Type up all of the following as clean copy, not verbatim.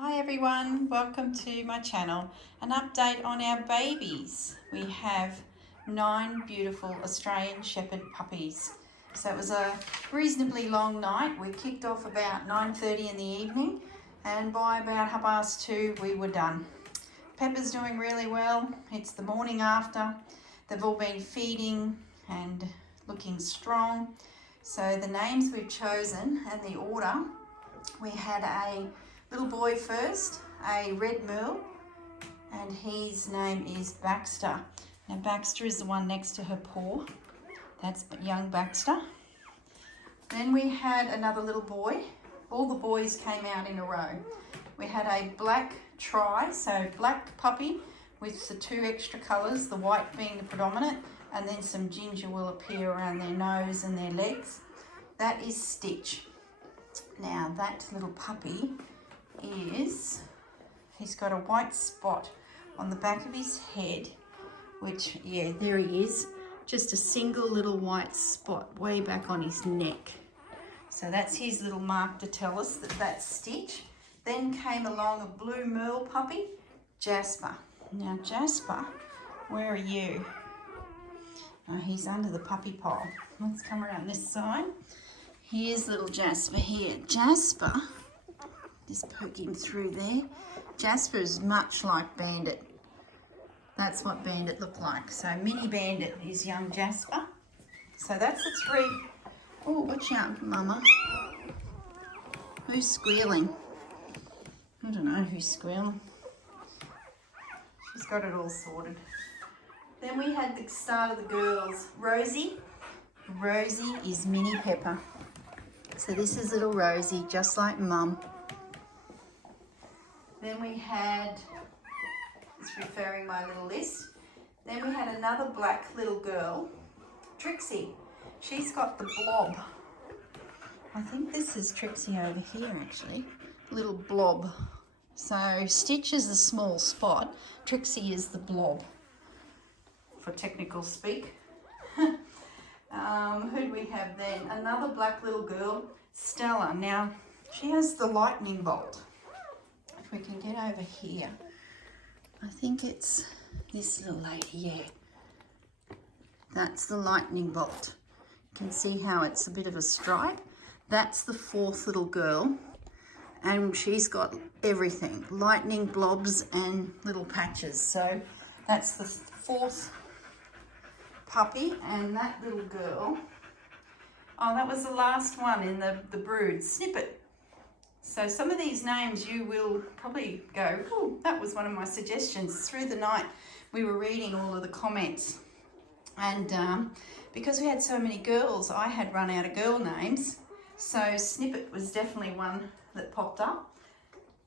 Hi everyone, welcome to my channel. An update on our babies. We have 9 beautiful Australian Shepherd puppies. So it was a reasonably long night. We kicked off about 9:30 in the evening and by about 2:30 we were done. Pepper's doing really well. It's the morning after. They've all been feeding and looking strong. So the names we've chosen and the order, we had a little boy first, a red merle, and his name is Baxter. Now Baxter is the one next to her paw. That's young Baxter. Then we had another little boy. All the boys came out in a row. We had a black tri, so black puppy with the 2 extra colours, the white being the predominant, and then some ginger will appear around their nose and their legs. That is Stitch. Now that little puppy he's got a white spot on the back of his head, which, yeah, there he is. Just a single little white spot way back on his neck. So that's his little mark to tell us that that's Stitch. Then came along a blue merle puppy, Jasper. Now Jasper, where are you? Oh, he's under the puppy pile. Let's come around this side. Here's little Jasper here. Jasper, just poke him through there. Jasper is much like Bandit. That's what Bandit looked like. So mini Bandit is young Jasper. So that's the 3. Oh, watch out, Mama. Who's squealing? I don't know who's squealing. She's got it all sorted. Then we had the start of the girls. Rosie. Rosie is Mini Pepper. So this is little Rosie, just like Mum. Then we had, it's referring my little list. Then we had another black little girl, Trixie. She's got the blob. I think this is Trixie over here actually, little blob. So Stitch is the small spot, Trixie is the blob, for technical speak. Who do we have then? Another black little girl, Stella. Now, she has the lightning bolt. If we can get over here, I think it's this little lady, yeah. That's the lightning bolt. You can see how it's a bit of a stripe. That's the 4th little girl, and she's got everything, lightning blobs and little patches. So that's the 4th puppy, and that little girl, oh, that was the last one in the brood, Snippet. So some of these names you will probably go, oh, that was one of my suggestions. Through the night we were reading all of the comments, and because we had so many girls, I had run out of girl names, so Snippet was definitely one that popped up.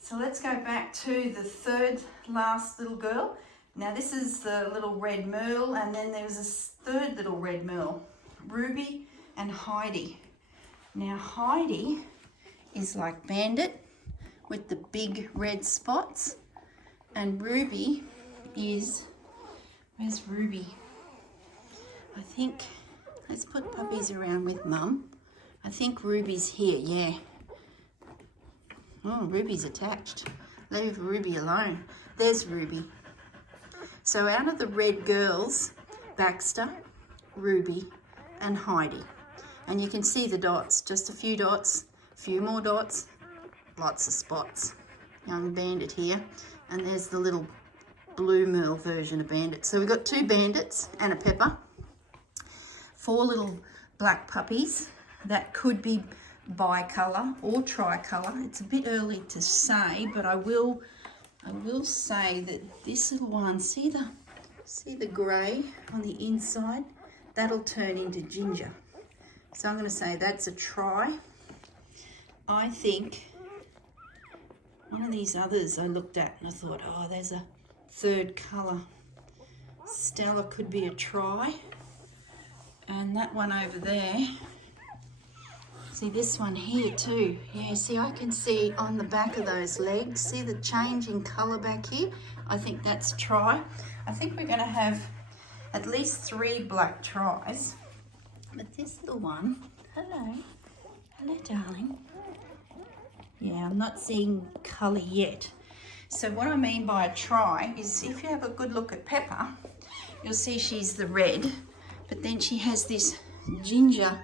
So let's go back to the 3rd last little girl. Now this is the little red merle, and then there was a 3rd little red merle, Ruby and Heidi. Now Heidi is like Bandit with the big red spots, and Ruby is, where's Ruby? I think, let's put puppies around with Mum. I think Ruby's here, yeah. Oh, Ruby's attached. Leave Ruby alone. There's Ruby. So out of the red girls, Baxter, Ruby and Heidi. And you can see the dots, just a few dots, a few more dots, lots of spots. Young Bandit here, and there's the little blue merle version of Bandit. So we've got 2 bandits and a Pepper, 4 little black puppies that could be bicolour or tricolour. It's a bit early to say, but I will say that this little one, see the grey on the inside? That'll turn into ginger. So I'm going to say that's a tri. I think one of these others I looked at and I thought, oh, there's a 3rd colour. Stella could be a tri. And that one over there, see this one here too. Yeah, see, I can see on the back of those legs, see the change in colour back here? I think that's tri. I think we're going to have at least 3 black tris. But this little one, hello, darling. Yeah, I'm not seeing colour yet. So what I mean by a try is if you have a good look at Pepper, you'll see she's the red, but then she has this ginger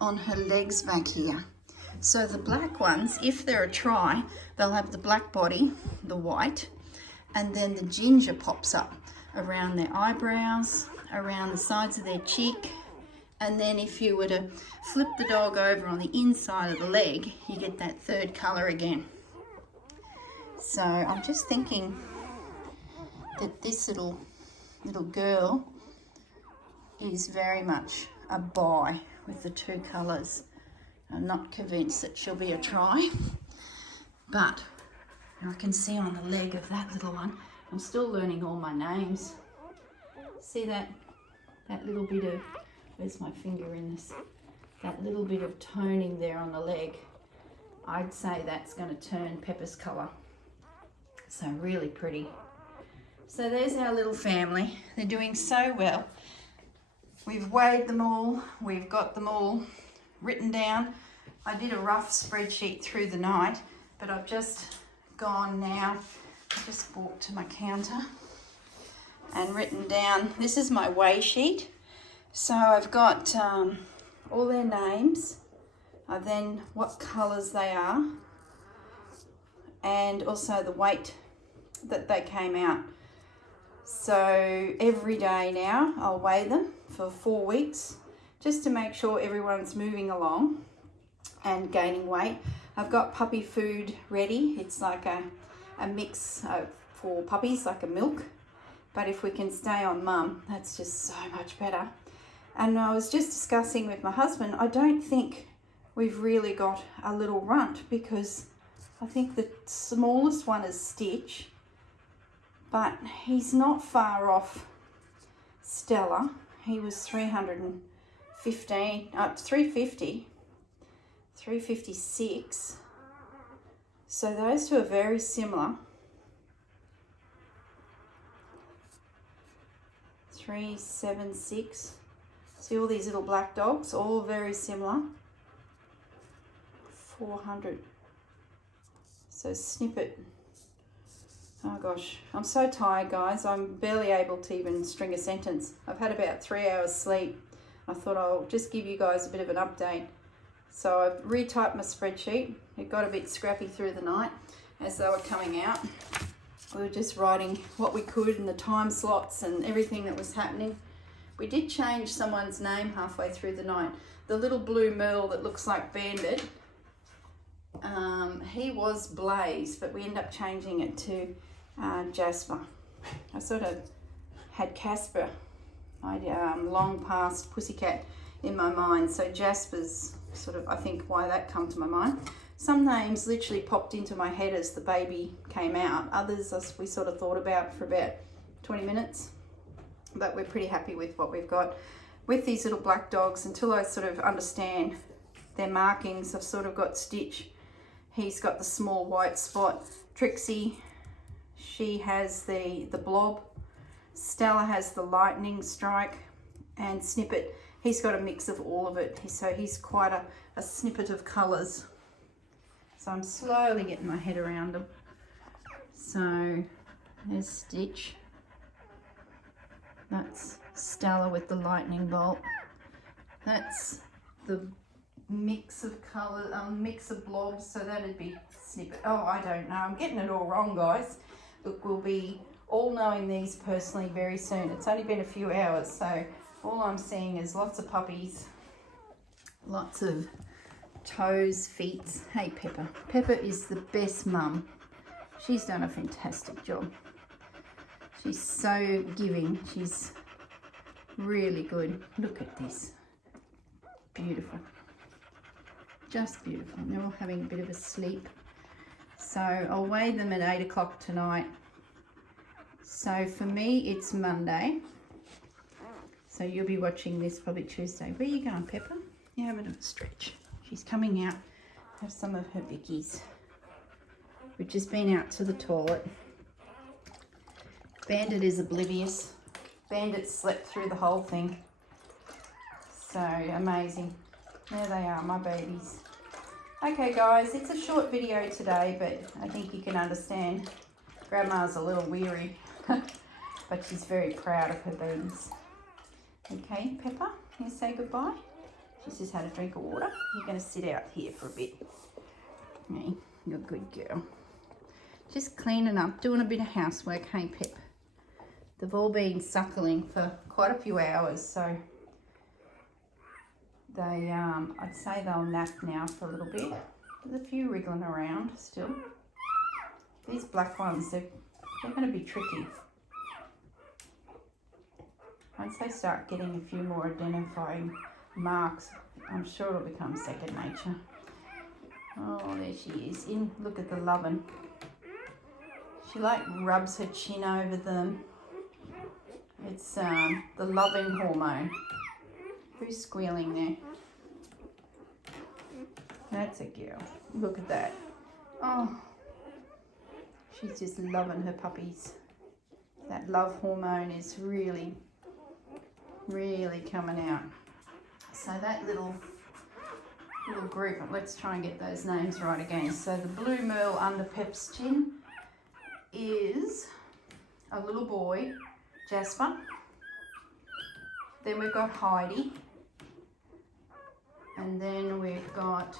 on her legs back here. So the black ones, if they're a try, they'll have the black body, the white, and then the ginger pops up around their eyebrows, around the sides of their cheek, and then if you were to flip the dog over on the inside of the leg, you get that third colour again. So I'm just thinking that this little girl is very much a buy with the two colours. I'm not convinced that she'll be a try, but I can see on the leg of that little one, I'm still learning all my names. See that little bit of, where's my finger in this? That little bit of toning there on the leg. I'd say that's going to turn Pepper's colour. So really pretty. So there's our little family. They're doing so well. We've weighed them all. We've got them all written down. I did a rough spreadsheet through the night, but I've just gone now. I just walked to my counter and written down, this is my weigh sheet. So I've got all their names, then what colours they are, and also the weight that they came out. So every day now I'll weigh them for 4 weeks just to make sure everyone's moving along and gaining weight. I've got puppy food ready. It's like a mix for puppies, like a milk. But if we can stay on mum, that's just so much better. And I was just discussing with my husband, I don't think we've really got a little runt, because I think the smallest one is Stitch, but he's not far off Stella. He was 356. So those two are very similar. 376. See all these little black dogs, all very similar. 400. So Snippet. Oh gosh, I'm so tired, guys. I'm barely able to even string a sentence. I've had about 3 hours sleep. I thought I'll just give you guys a bit of an update. So I've retyped my spreadsheet. It got a bit scrappy through the night as they were coming out. We were just writing what we could and the time slots and everything that was happening. We did change someone's name halfway through the night. The little blue Merle that looks like Bandit, he was Blaze, but we ended up changing it to Jasper. I sort of had Casper, my long past pussycat, in my mind. So Jasper's sort of, I think, why that come to my mind. Some names literally popped into my head as the baby came out. Others we sort of thought about for about 20 minutes. But we're pretty happy with what we've got. With these little black dogs, until I sort of understand their markings, I've sort of got Stitch. He's got the small white spot. Trixie, she has the blob. Stella has the lightning strike. And Snippet, he's got a mix of all of it. So he's quite a snippet of colours. So I'm slowly getting my head around them. So there's Stitch. That's Stella with the lightning bolt. That's the mix of colour, mix of blobs, so that'd be Snippet. Oh, I don't know. I'm getting it all wrong, guys. Look, we'll be all knowing these personally very soon. It's only been a few hours, so all I'm seeing is lots of puppies, lots of toes, feet. Hey, Pepper. Pepper is the best mum. She's done a fantastic job. She's so giving. She's really good. Look at this. Beautiful. Just beautiful. And they're all having a bit of a sleep. So I'll weigh them at 8 o'clock tonight. So for me, it's Monday. So you'll be watching this probably Tuesday. Where are you going, Pepper? You're having a stretch. She's coming out. Have some of her bickies. We've just been out to the toilet. Bandit is oblivious. Bandit slept through the whole thing. So amazing. There they are, my babies. Okay guys, it's a short video today, but I think you can understand. Grandma's a little weary, but she's very proud of her beans. Okay, Pepper, you say goodbye. She's just had a drink of water. You're going to sit out here for a bit. Hey, you're a good girl. Just cleaning up, doing a bit of housework, hey Pep. They've all been suckling for quite a few hours, so they, I'd say they'll nap now for a little bit. There's a few wriggling around still. These black ones, they're going to be tricky. Once they start getting a few more identifying marks, I'm sure it'll become second nature. Oh, there she is. Look at the lovin'. She like rubs her chin over them. It's the loving hormone. Who's squealing there? That's a girl. Look at that. Oh, she's just loving her puppies. That love hormone is really coming out. So that little group, let's try and get those names right again. So the blue merle under Pep's chin is a little boy, Jasper. Then we've got Heidi. And then we've got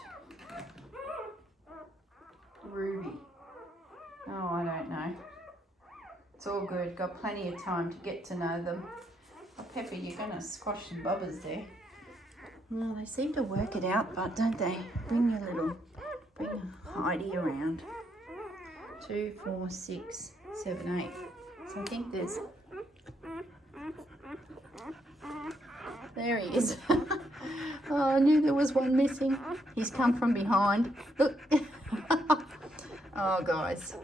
Ruby. Oh, I don't know. It's all good. Got plenty of time to get to know them. Oh, Pepper, you're going to squash some bubbers there. Well, they seem to work it out, but don't they? Bring Heidi around. 2, 4, 6, 7, 8. So I think there's... There he is. Oh, I knew there was one missing. He's come from behind. Look. Oh, guys.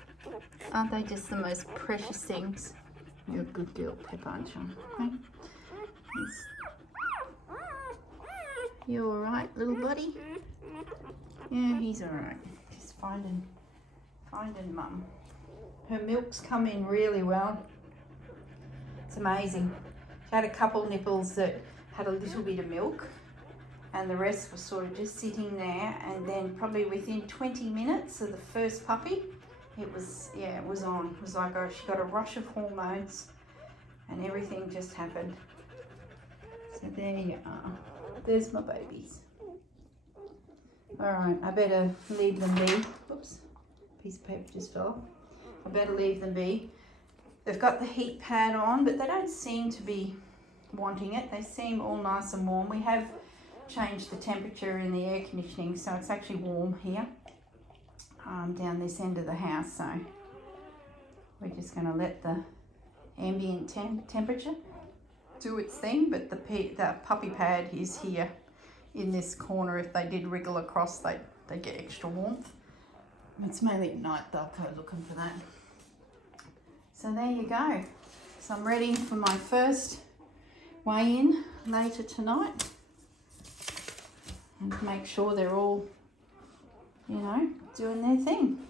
Aren't they just the most precious things? You're a good girl, Pepper, aren't you? Okay. You all right, little buddy? Yeah, he's all right. Just finding Mum. Her milk's come in really well. It's amazing. She had a couple nipples that had a little bit of milk, and the rest was sort of just sitting there. And then probably within 20 minutes of the first puppy, it was on. It was like she got a rush of hormones, and everything just happened. So there you are. There's my babies. All right, I better leave them be. Oops, piece of paper just fell off. I better leave them be. They've got the heat pad on, but they don't seem to be wanting it. They seem all nice and warm. We have changed the temperature in the air conditioning, so it's actually warm here down this end of the house. So we're just going to let the ambient temperature do its thing, but the puppy pad is here in this corner. If they did wriggle across, they get extra warmth. It's mainly at night they'll go looking for that. So there you go. So I'm ready for my first weigh-in later tonight, and make sure they're all, you know, doing their thing.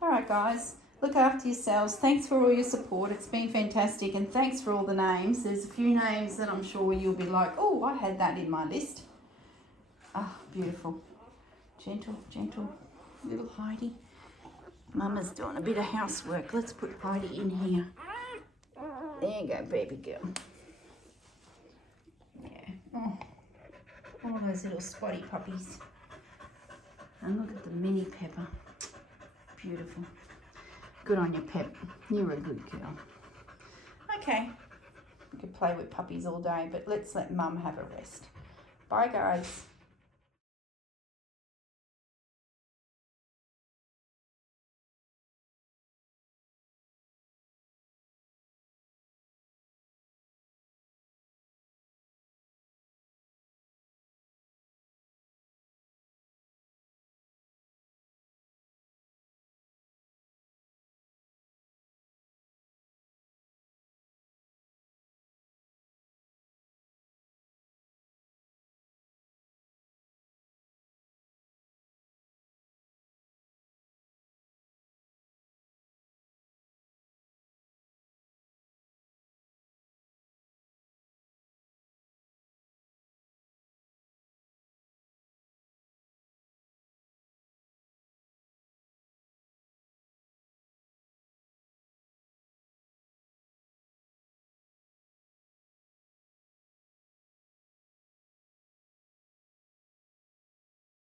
All right, guys. Look after yourselves. Thanks for all your support. It's been fantastic. And thanks for all the names. There's a few names that I'm sure you'll be like, oh, I had that in my list. Ah, beautiful. Gentle, gentle little Heidi. Mama's doing a bit of housework. Let's put Heidi in here. There you go, baby girl. Yeah. Oh, all those little spotty puppies. And look at the mini Pepper. Beautiful. Good on you, Pep. You're a good girl. Okay. You could play with puppies all day, but let's let Mum have a rest. Bye, guys.